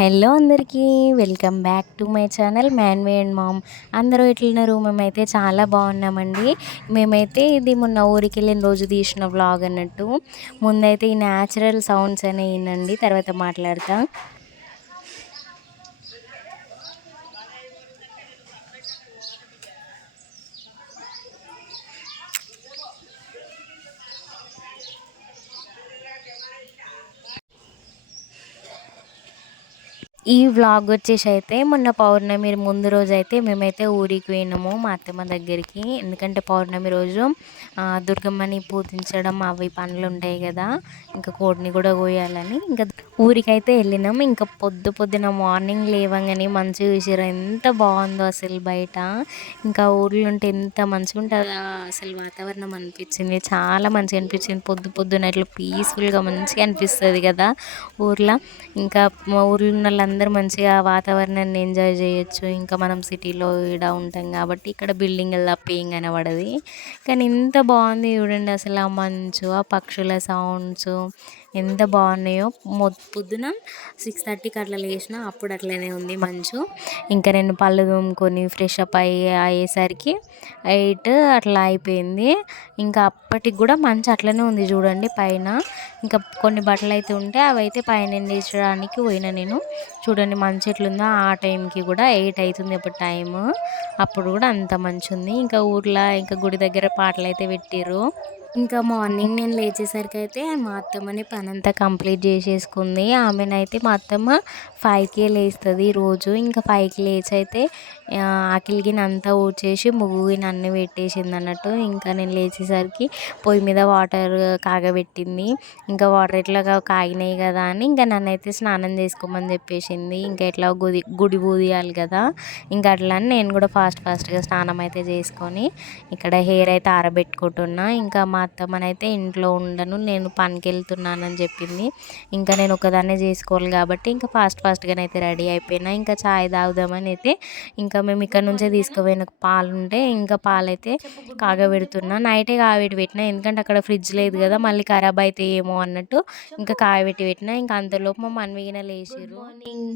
Hello అందరికీ welcome back to my channel manway and mom. అందరూ ఎట్లున్నారు? మేమైతే చాలా బాగున్నామండి. మేమైతే ఇది మొన్న ఊరికి వెళ్ళిన రోజు తీసిన వ్లాగ్ అన్నట్టు. ముందైతే ఈ న్యాచురల్ సౌండ్స్ అనే వినండి తర్వాత మాట్లాడతాం. ఈ వ్లాగ్ వచ్చేసి అయితే మొన్న పౌర్ణమి ముందు రోజు అయితే మేమైతే ఊరికి పోయినాము మా అత్తమ్మ దగ్గరికి. ఎందుకంటే పౌర్ణమి రోజు దుర్గమ్మని పూజించడం అవి పనులు ఉంటాయి కదా ఇంకా కోడిని కూడా కోయాలని. ఇంకా ఊరికైతే వెళ్ళినాం. ఇంకా పొద్దు పొద్దున మార్నింగ్ లేవగానే మంచిగా చూసారు ఎంత బాగుందో అసలు బయట. ఇంకా ఊర్లో ఉంటే ఎంత మంచిగా ఉంటుందో అసలు వాతావరణం అనిపించింది. చాలా మంచిగా అనిపించింది. పొద్దు పొద్దున ఇట్లా పీస్ఫుల్గా మంచిగా అనిపిస్తుంది కదా ఊర్లో. ఇంకా మా ఊర్లో ఉన్న అందరూ మంచిగా వాతావరణాన్ని ఎంజాయ్ చేయొచ్చు. ఇంకా మనం సిటీలో ఈడ ఉంటాం కాబట్టి ఇక్కడ బిల్డింగ్ తప్ప ఏం కనబడదు. కానీ ఎంత బాగుంది చూడండి అసలు ఆ మంచు ఆ పక్షుల సౌండ్స్ ఎంత బాగున్నాయో. పొద్దున సిక్స్ థర్టీకి అట్లా లేచిన అప్పుడు అట్లనే ఉంది మంచు. ఇంకా నేను పళ్ళు తోముకొని ఫ్రెష్ అప్ అయ్యి అయ్యేసరికి ఎయిట్ అట్లా అయిపోయింది. ఇంకా అప్పటికి కూడా మంచు అట్లనే ఉంది చూడండి పైన. ఇంకా కొన్ని బట్టలు అయితే ఉంటే అవి అయితే పైన ఎండేసడానికి పోయినా నేను. చూడండి మంచి ఎట్లుందో ఆ టైంకి కూడా ఎయిట్ అవుతుంది ఇప్పుడు టైము. అప్పుడు కూడా అంత మంచి ఉంది. ఇంకా ఊర్లో ఇంకా గుడి దగ్గర పాటలు అయితే పెట్టిర్రు. ఇంకా మార్నింగ్ నేను లేచేసరికి అయితే మా అత్తమ్మని పని అంతా కంప్లీట్ చేసేసుకుంది. ఆమెనైతే మా అత్తమ్మ ఫైవ్కే లేస్తుంది రోజు. ఇంకా ఫైవ్కి లేచి అయితే ఆకిలికి అంతా ఊడ్చేసి ముగ్గుగిన అన్ని పెట్టేసింది అన్నట్టు ఇంకా నేను లేచేసరికి పొయ్యి మీద వాటర్ కాగబెట్టింది. ఇంకా వాటర్ ఇట్లా కాగినాయి కదా అని ఇంకా నన్నైతే స్నానం చేసుకోమని చెప్పేసింది. ఇంకా ఎట్లా గుది గుడి బూదియాలి కదా ఇంకా అట్లా నేను కూడా ఫాస్ట్ ఫాస్ట్గా స్నానం అయితే చేసుకొని ఇక్కడ హెయిర్ అయితే ఆరబెట్టుకుంటున్నా. ఇంకా మా అత్తమ్మనైతే ఇంట్లో ఉండను నేను పనికి వెళ్తున్నానని చెప్పింది. ఇంకా నేను ఒకదాన్నే చేసుకోవాలి కాబట్టి ఇంకా ఫాస్ట్ ఫాస్ట్గానే అయితే రెడీ అయిపోయినా. ఇంకా చాయ్ తాగుదామని అయితే ఇంకా మేము ఇక్కడ నుంచే తీసుకుపోయిన పాలు ఉంటే ఇంకా పాలైతే కాగబెడుతున్నా. నైటే కాగబెట్టి పెట్టినా ఎందుకంటే అక్కడ ఫ్రిడ్జ్ లేదు కదా మళ్ళీ ఖరాబ్ అయితే ఏమో అన్నట్టు ఇంకా కాగబెట్టి పెట్టినా. ఇంకా అంతలోపు మా మన్విగిన లేచిర్రు. మార్నింగ్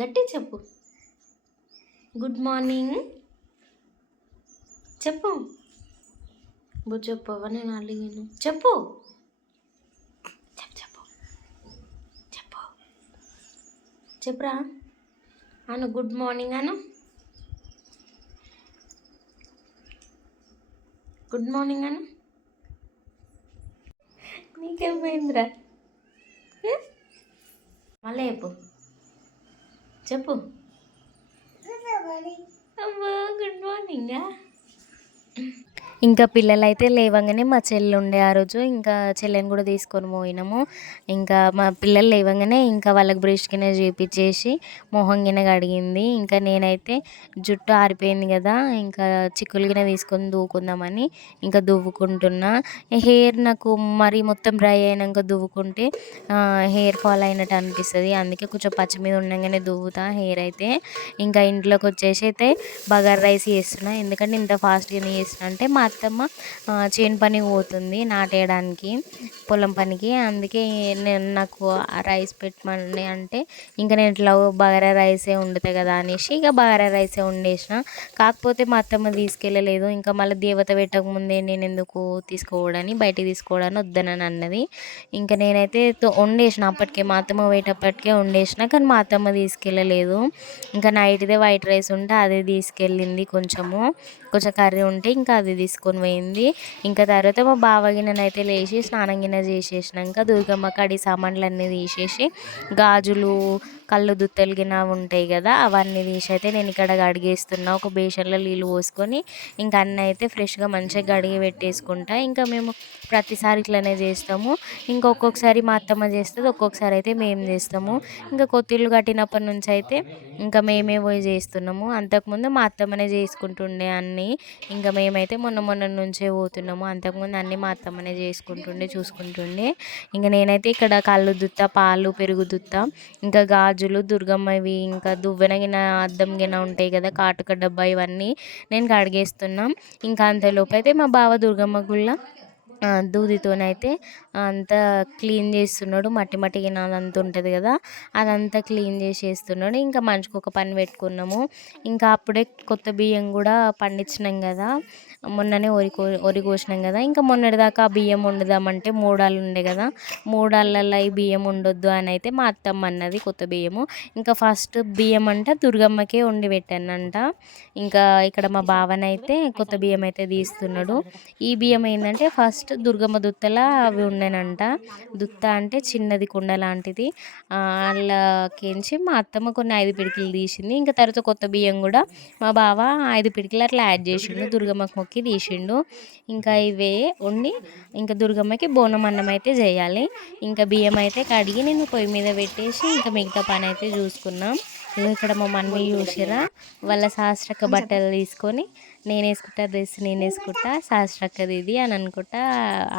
గట్టి చెప్పు. గుడ్ మార్నింగ్ చెప్పు. బుజ్జు చెప్పవా నేను అడిగాను చెప్పు. చెప్పు చెప్పు. చెప్పు. చెప్పురా. అను గుడ్ మార్నింగ్ అను. గుడ్ మార్నింగ్ అను. నీకేమైందిరా? మళ్ళీ చెప్పు. చెప్పు. అమ్మా గుడ్ మార్నింగా? ఇంకా పిల్లలు అయితే లేవగానే మా చెల్లి ఉండే ఆ రోజు. ఇంకా చెల్లెని కూడా తీసుకొని పోయినాము. ఇంకా మా పిల్లలు లేవగానే ఇంకా వాళ్ళకి బ్రష్ కింద చేపించేసి మొహం గిన కడిగింది. ఇంకా నేనైతే జుట్టు ఆరిపోయింది కదా ఇంకా చిక్కులు గిన తీసుకొని దూకుందామని ఇంకా దువ్వుకుంటున్నా. హెయిర్ నాకు మరి మొత్తం డ్రై అయినాక దువ్వుకుంటే హెయిర్ ఫాల్ అయినట్టు అనిపిస్తుంది. అందుకే కొంచెం పచ్చి మీద ఉండగానే దువ్వుతా హెయిర్ అయితే. ఇంకా ఇంట్లోకి వచ్చేసి అయితే బగార్ రైస్ చేస్తున్నా. ఎందుకంటే ఇంత ఫాస్ట్గా చేస్తున్నా అంటే మా అత్తమ్మ చేను పనికి పోతుంది నాటేయడానికి పొలం పనికి. అందుకే నేను నాకు రైస్ పెట్టమని అంటే ఇంకా నేను ఇట్లా బగారా రైసే వండుతా కదా అనేసి ఇక బగారా రైసే వండేసిన. కాకపోతే మా అత్తమ్మ తీసుకెళ్ళలేదు. ఇంకా మళ్ళీ దేవత పెట్టకముందే నేను ఎందుకు తీసుకోవడని బయటికి తీసుకోవడని వద్దనని అన్నది. ఇంకా నేనైతే వండేసిన అప్పటికే మా అత్తమ్మ పోయేటప్పటికే వండేసిన. కానీ మా అత్తమ్మ తీసుకెళ్ళలేదు. ఇంకా నైట్దే వైట్ రైస్ ఉంటే అదే తీసుకెళ్ళింది కొంచెము. కొంచెం కర్రీ ఉంటే ఇంకా అది తీసుకొని పోయింది. ఇంకా తర్వాత మా బావ గిన్నెనైతే లేచి స్నానం గిన్నె చేసేసినాక దుర్గమ్మ కడి సామాన్లు అన్నీ తీసేసి గాజులు కళ్ళు దుత్తలు ఉంటాయి కదా అవన్నీ తీసి అయితే నేను ఇక్కడ కడిగేస్తున్నా. ఒక బేషన్లో నీళ్ళు పోసుకొని ఇంకా అన్నీ అయితే ఫ్రెష్గా మంచిగా కడిగి పెట్టేసుకుంటా. ఇంకా మేము ప్రతిసారి ఇట్లనే చేస్తాము. ఇంకా ఒక్కొక్కసారి మా అత్తమ్మ చేస్తుంది ఒక్కొక్కసారి అయితే మేము చేస్తాము. ఇంకా కొత్తిల్లు కట్టినప్పటి నుంచి అయితే ఇంకా మేమే పోయి చేస్తున్నాము. అంతకుముందు మా అత్తమ్మనే చేసుకుంటుండే అన్నీ. ఇంకా మేమైతే మొన్న మొన్న నుంచే పోతున్నాము. అంతకుముందు అన్నీ మా అత్తమ్మనే చేసుకుంటుండే చూసుకుంటుండే. ఇంకా నేనైతే ఇక్కడ కళ్ళు దుత్త పాలు పెరుగు దుత్త ఇంకా గాజులు దుర్గమ్మవి ఇంకా దువ్వెన గిన అద్దం గిన ఉంటాయి కదా కాటుక డబ్బా ఇవన్నీ నేను కడిగేస్తున్నాం. ఇంకా అంతలోపు అయితే మా బావ దుర్గమ్మ గుళ్ళ. దూదితోనైతే అంతా క్లీన్ చేస్తున్నాడు. మట్టి మట్టి గిన్నె ఉంటుంది కదా అదంతా క్లీన్ చేసేస్తున్నాడు. ఇంకా మనిషికి ఒక పని పెట్టుకున్నాము. ఇంకా అప్పుడే కొత్త బియ్యం కూడా పండించినాం కదా. మొన్ననే వరి కో వరి కోసినాం కదా. ఇంకా మొన్నటిదాకా ఆ బియ్యం వండుదామంటే మూడాలు ఉండే కదా. మూడాళ్ళల్లో ఈ బియ్యం ఉండొద్దు అని అయితే మా అత్తమ్మ అన్నది కొత్త బియ్యము. ఇంకా ఫస్ట్ బియ్యం అంట దుర్గమ్మకే వండి పెట్టానంట. ఇంకా ఇక్కడ మా బావనైతే కొత్త బియ్యం అయితే తీస్తున్నాడు. ఈ బియ్యం ఏంటంటే ఫస్ట్ దుర్గమ్మ దుత్తల అవి ఉండేనంట. దుత్త అంటే చిన్నది కుండ లాంటిది. వాళ్ళకేంచి మా అత్తమ్మ కొన్ని ఐదు పిడికిలు తీసింది. ఇంకా తర్వాత కొత్త బియ్యం కూడా మా బావ ఐదు పిడికిలు అట్లా యాడ్ చేసిండు. దుర్గమ్మకి మొక్కి తీసిండు. ఇంకా ఇవే ఉండి ఇంకా దుర్గమ్మకి బోనం అన్నం అయితే చేయాలి. ఇంకా బియ్యం అయితే కడిగి నేను పొయ్యి మీద పెట్టేసి ఇంకా మిగతా పని అయితే చూసుకున్నాం. ఇక్కడ మా మమ్మీ చూసిరా వాళ్ళ శాస్త్రక బట్టలు తీసుకొని నేను వేసుకుంటా డ్రెస్ నేను వేసుకుంటా శాస్త్రక్కది ఇది అని అనుకుంటా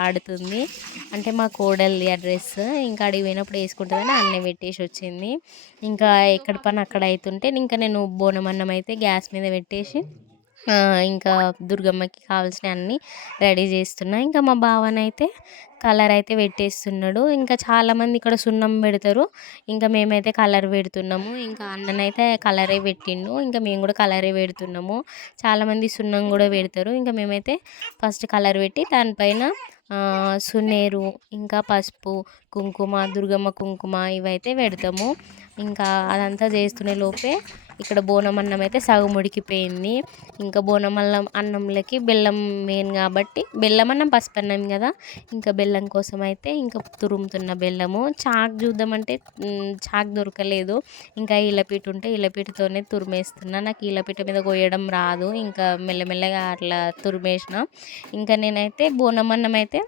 ఆడుతుంది. అంటే మా కోడలి ఆ డ్రెస్. ఇంకా అడిగి పోయినప్పుడు వేసుకుంటుందని అన్నం పెట్టేసి వచ్చింది. ఇంకా ఎక్కడ పని అక్కడ అవుతుంటే ఇంకా నేను బోనం అన్నం అయితే గ్యాస్ మీద పెట్టేసి ఇంకా దుర్గమ్మకి కావాల్సిన అన్నీ రెడీ చేస్తున్నా. ఇంకా మా బావనైతే కలర్ అయితే పెట్టేస్తున్నాడు. ఇంకా చాలామంది ఇక్కడ సున్నం పెడతారు. ఇంకా మేమైతే కలర్ పెడుతున్నాము. ఇంకా అన్ననైతే కలరే పెట్టిండు. ఇంకా మేము కూడా కలరే పెడుతున్నాము. చాలామంది సున్నం కూడా పెడతారు. ఇంకా మేమైతే ఫస్ట్ కలర్ పెట్టి దానిపైన సున్నేరు ఇంకా పసుపు కుంకుమ దుర్గమ్మ కుంకుమ ఇవైతే పెడతాము. ఇంకా అదంతా చేస్తునే లోపే ఇక్కడ బోనం అన్నం అయితే సగం ఉడికిపోయింది. ఇంకా బోనం అన్నం అన్నంలోకి బెల్లం మెయిన్ కాబట్టి బెల్లం అన్నం పసుపు అన్నం కదా. ఇంకా బెల్లం కోసం అయితే ఇంకా తురుముతున్న బెల్లము. చాక్ చూద్దామంటే చాక్ దొరకలేదు. ఇంకా ఇలపీట ఉంటే ఇలపీటతోనే తురిమేస్తున్నా. నాకు ఇలపీట మీద కొయ్యడం రాదు. ఇంకా మెల్లమెల్లగా అట్లా తురిమేసిన. ఇంకా నేనైతే బోనం అన్నం అయితే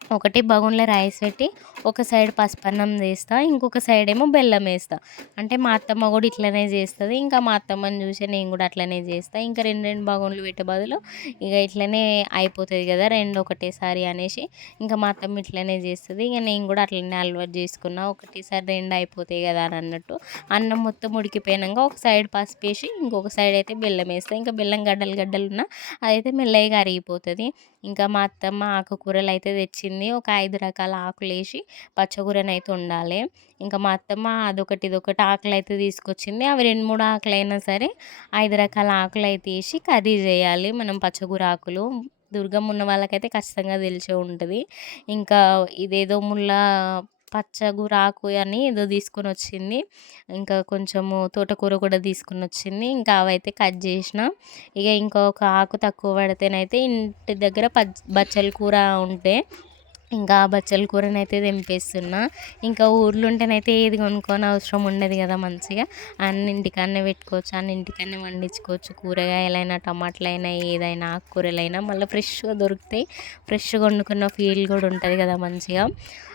ఒకటి బగున్లో రైస్ పెట్టి ఒక సైడ్ పసుపన్నం చేస్తా ఇంకొక సైడ్ ఏమో బెల్లం వేస్తా. అంటే మా అత్తమ్మ కూడా ఇట్లనే చేస్తుంది ఇంకా మా అత్తమ్మని చూసి నేను కూడా అట్లనే చేస్తా. ఇంకా రెండు రెండు బగోన్లు పెట్టే బదులు ఇక ఇట్లనే అయిపోతుంది కదా రెండు ఒకటేసారి అనేసి. ఇంకా మా అత్తమ్మ ఇట్లనే చేస్తుంది ఇక నేను కూడా అట్లనే అలవాటు చేసుకున్నా. ఒకటేసారి రెండు అయిపోతాయి కదా అని అన్నట్టు. అన్నం మొత్తం ఉడికిపోయినాక ఒక సైడ్ పసుపు వేసి ఇంకొక సైడ్ అయితే బెల్లం వేస్తా. ఇంకా బెల్లం గడ్డలు గడ్డలు ఉన్నా అదైతే మెల్లగా అరిగిపోతుంది. ఇంకా మా అత్తమ్మ ఆకుకూరలు అయితే తెచ్చింది. ఒక ఐదు రకాల ఆకులు వేసి పచ్చకూరని అయితే ఉండాలి. ఇంకా మా అత్తమ్మ అదొకటి ఇదొకటి ఆకులు అయితే తీసుకొచ్చింది. అవి రెండు మూడు ఆకులు అయినా సరే ఐదు రకాల ఆకులు అయితే వేసి కర్రీ చేయాలి. మనం పచ్చకూర ఆకులు దుర్గమ్మ ఉన్న వాళ్ళకైతే ఖచ్చితంగా తెలిసే ఉంటుంది. ఇంకా ఇదేదో ముళ్ళ పచ్చగూర ఆకు అని ఏదో తీసుకొని వచ్చింది. ఇంకా కొంచెము తోటకూర కూడా తీసుకొని వచ్చింది. ఇంకా అవైతే కట్ చేసిన. ఇక ఇంకొక ఆకు తక్కువ పడితేనైతే ఇంటి దగ్గర పచ్చ బచ్చల కూర ఉంటే ఇంకా బచ్చల కూరనైతే తెంపేస్తున్నా. ఇంకా ఊర్లో ఉంటేనైతే ఏది కొనుక్కొని అవసరం ఉండదు కదా మంచిగా. అన్ని ఇంటికన్నే పెట్టుకోవచ్చు అన్ని ఇంటికన్నే వండించుకోవచ్చు. కూరగాయలైనా టమాటాలైనా ఏదైనా ఆకుకూరలైనా మళ్ళీ ఫ్రెష్గా దొరుకుతాయి. ఫ్రెష్గా వండుకున్న ఫీల్ కూడా ఉంటుంది కదా మంచిగా.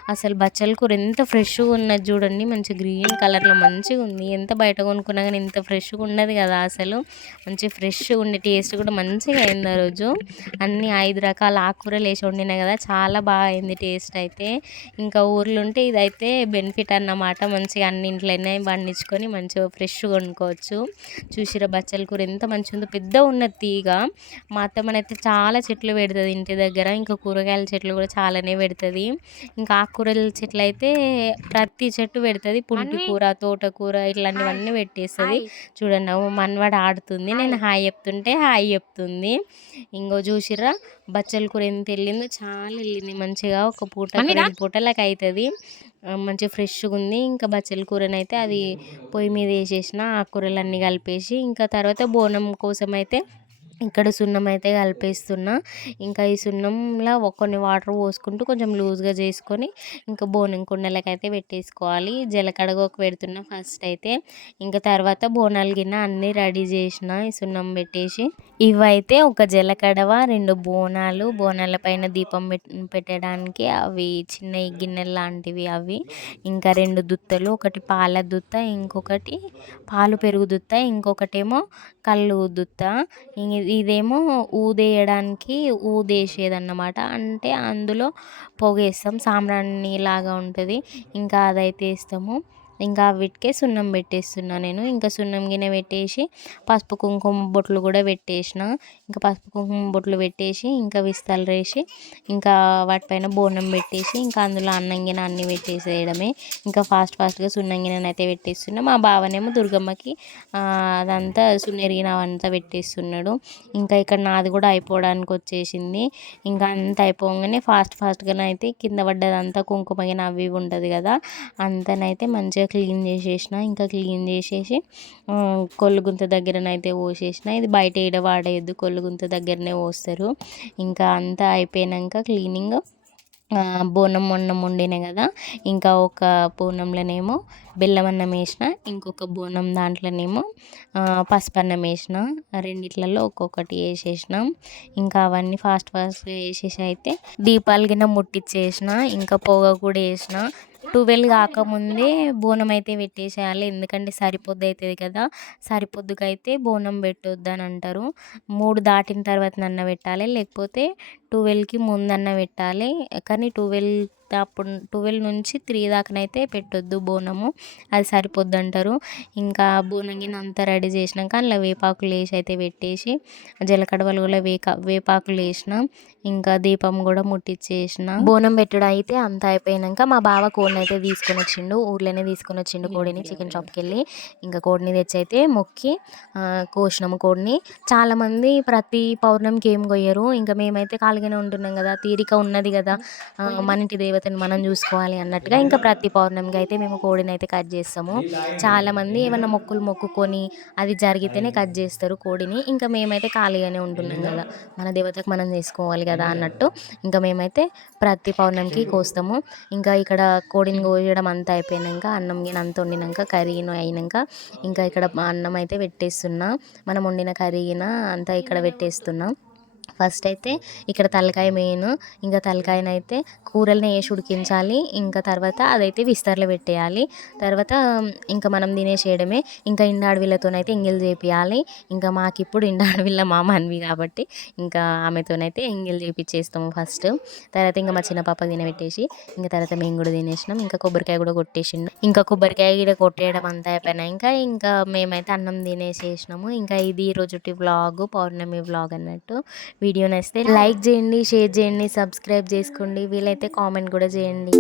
అసలు బచ్చల కూర ఎంత ఫ్రెష్గా ఉన్నది చూడండి. మంచి గ్రీన్ కలర్లో మంచిగా ఉంది. ఎంత బయట కొనుక్కున్నా కానీ ఇంత ఫ్రెష్గా ఉండదు కదా అసలు. మంచి ఫ్రెష్గా ఉండే టేస్ట్ కూడా మంచిగా అయింది ఆ రోజు. అన్ని ఐదు రకాల ఆకుకూరలు వేసి వండినాయి కదా చాలా బాగా అయింది టేస్ట్ అయితే. ఇంకా ఊర్లో ఉంటే ఇదైతే బెనిఫిట్ అన్నమాట. మంచిగా అన్ని ఇంట్లోనే పండించుకొని మంచిగా ఫ్రెష్గా వండుకోవచ్చు. చూసిరా బచ్చల కూర ఎంత మంచిగా ఉందో. పెద్ద ఉన్నది తీగ. మా అత్తమ్మనైతే చాలా చెట్లు పెడుతుంది ఇంటి దగ్గర. ఇంకా కూరగాయల చెట్లు కూడా చాలానే పెడుతుంది. ఇంకా ఆకుకూరల చెట్లు అయితే ప్రతి చెట్టు పెడుతుంది. పుంటి కూర తోటకూర ఇట్లాంటివన్నీ పెట్టేస్తుంది. చూడండి మనవాడు ఆడుతుంది. నేను హాయ్. చెప్తుంటే హాయ్ చెప్తుంది. ఇంకో చూసిర్రా బచ్చల కూర ఎంత వెళ్ళిందో. చాలా వెళ్ళింది మంచిగా. ఒక పూట రెండు పూటలకు అవుతుంది మంచిగా ఫ్రెష్గా ఉంది. ఇంకా బచ్చల కూరనైతే అది పొయ్యి మీద వేసేసిన ఆకుకూరలు అన్నీ కలిపేసి ఇంకా తర్వాత బోనం కోసం అయితే ఇక్కడ సున్నం అయితే కలిపేస్తున్నా. ఇంకా ఈ సున్నంలో కొన్ని వాటర్ పోసుకుంటూ కొంచెం లూజ్గా చేసుకొని ఇంకా బోనం కుండలకైతే అయితే పెట్టేసుకోవాలి ఒక పెడుతున్నా ఫస్ట్ అయితే. ఇంకా తర్వాత బోనాలు గిన్నె అన్నీ రెడీ చేసిన ఈ సున్నం పెట్టేసి. ఇవైతే ఒక జలకడవ రెండు బోనాలు బోనాల పైన దీపం పెట్టడానికి అవి చిన్న గిన్నెలు లాంటివి అవి. ఇంకా రెండు దుత్తలు ఒకటి పాల దుత్త ఇంకొకటి పాలు పెరుగు దుత్త ఇంకొకటేమో కళ్ళు దుత్త. ఇదేమో ఊదేయడానికి ఊదేసేదన్నమాట. అంటే అందులో పొగేస్తాం సాంబ్రాణి లాగా ఉంటుంది. ఇంకా అదైతే వేస్తాము. ఇంకా వీటికే సున్నం పెట్టేస్తున్నా నేను. ఇంకా సున్నం గిన్నె పెట్టేసి పసుపు కుంకుమ బొట్లు కూడా పెట్టేసిన. ఇంకా పసుపు కుంకుమ బొట్లు పెట్టేసి ఇంకా విస్తలు వేసి ఇంకా వాటిపైన బోనం పెట్టేసి ఇంకా అందులో అన్నం గిన్నె అన్నీ పెట్టేసేయడమే. ఇంకా ఫాస్ట్ ఫాస్ట్గా సున్నంగిన అయితే పెట్టేస్తున్నా. మా బావనేమో దుర్గమ్మకి అదంతా సున్నెరిగిన అవంతా పెట్టేస్తున్నాడు. ఇంకా ఇక్కడ నాది కూడా అయిపోవడానికి వచ్చేసింది. ఇంకా అంతా అయిపోగానే ఫాస్ట్ ఫాస్ట్గానే అయితే కింద పడ్డదంతా కుంకుమగిన అవి ఇవి ఉంటుంది కదా అంతనైతే మంచిగా క్లీన్ చేసేసిన ఇంకా క్లీన్ చేసేసి కొల్లుగుంత కొల్లు గుంత దగ్గరనైతే పోసేసిన ఇది బయట ఏడ వాడేయద్దు కొల్లు గుంత దగ్గరనే పోస్తారు. ఇంకా అంతా అయిపోయాక క్లీనింగ్ బోనం మొన్నం వండిన కదా ఇంకా ఒక బోనంలోనేమో బెల్లం అన్నం వేసిన ఇంకొక బోనం దాంట్లోనేమో పసుపు అన్నం వేసిన రెండిట్లలో ఒక్కొక్కటి వేసేసినాం. ఇంకా అవన్నీ ఫాస్ట్ ఫాస్ట్గా వేసేసి అయితే దీపాలు గిన్నె ముట్టించేసిన ఇంకా పొగ కూడా వేసిన ట్వెల్వ్ కాకముందే బోనం అయితే పెట్టేసేయాలి. ఎందుకంటే సరిపోద్ది అవుతుంది కదా. సరిపోద్దుకైతే బోనం పెట్టొద్దు అని అంటారు మూడు దాటిన తర్వాత నన్న పెట్టాలి. లేకపోతే ట్వెల్వ్కి ముందన్న పెట్టాలి. కానీ ట్వెల్వ్ అప్పుడు ట్వెల్వ్ నుంచి త్రీ దాకానైతే పెట్టొద్దు బోనము. అది సరిపోద్ది అంటారు ఇంకా బోనం గిన్నె అంతా రెడీ చేసినాక అందులో వేపాకులు వేసి అయితే పెట్టేసి జీలకడవలు కూడా వేక వేపాకులు వేసిన ఇంకా దీపం కూడా ముట్టించేసిన బోనం పెట్టుడు అయితే అంత అయిపోయినాక మా బావ కోడిని అయితే తీసుకొని వచ్చిండు. ఊర్లోనే తీసుకొని వచ్చిండు కోడిని చికెన్ షాప్కి వెళ్ళి ఇంకా కోడిని తెచ్చి అయితే మొక్కి కోసినాము కోడిని. చాలామంది ప్రతి పౌర్ణమికి ఏం కొయ్యరు. ఇంకా మేమైతే ఖాళీగానే ఉంటున్నాం కదా. తీరిక ఉన్నది కదా. మన ఇంటి దేవతని మనం చూసుకోవాలి అన్నట్టుగా ఇంకా ప్రతి పౌర్ణమికి అయితే మేము కోడిని అయితే కట్ చేస్తాము. చాలామంది ఏమన్నా మొక్కులు మొక్కుకొని అది జరిగితేనే కట్ చేస్తారు కోడిని. ఇంకా మేమైతే ఖాళీగానే ఉంటున్నాం కదా. మన దేవతకు మనం చేసుకోవాలి కదా అన్నట్టు. ఇంకా మేమైతే ప్రతి పౌర్ణమికి కోస్తాము. ఇంకా ఇక్కడ కోడిని కోయడం అంతా అయిపోయినాక అన్నం అంత వండినాక కర్రీ అయినాక ఇంకా ఇక్కడ అన్నం అయితే పెట్టేస్తున్నా. మనం వండిన కరిగిన అంతా ఇక్కడ పెట్టేస్తున్నాం. ఫస్ట్ అయితే ఇక్కడ తలకాయ మెయిన్ ఇంకా తలకాయనైతే కూరలని వేసి ఉడికించాలి ఇంకా తర్వాత అదైతే విస్తర్లో పెట్టేయాలి. తర్వాత ఇంకా మనం తినేసేయడమే ఇంకా ఇండ అడవిలతోనైతే ఎంగిల్ చేపియాలి. ఇంకా మాకు ఇప్పుడు ఇండ అడవిల మా మనవి కాబట్టి ఇంకా ఆమెతోనైతే ఎంగిల్ చేపించేస్తాము ఫస్ట్. తర్వాత ఇంకా మా చిన్న పాప తినబెట్టేసి ఇంకా తర్వాత మేము కూడా తినేసినాం. ఇంకా కొబ్బరికాయ కూడా కొట్టేసిండు. ఇంకా కొబ్బరికాయ కూడా కొట్టేయడం అంతా అయిపోయినా ఇంకా ఇంకా మేమైతే అన్నం తినేసేసినాము. ఇంకా ఇది రోజుటి వ్లాగ్ పౌర్ణమి వ్లాగ్ అన్నట్టు వీడియో నచ్చితే లైక్ చేయండి షేర్ చేయండి సబ్స్క్రైబ్ చేసుకోండి. వీలైతే కామెంట్ కూడా చేయండి.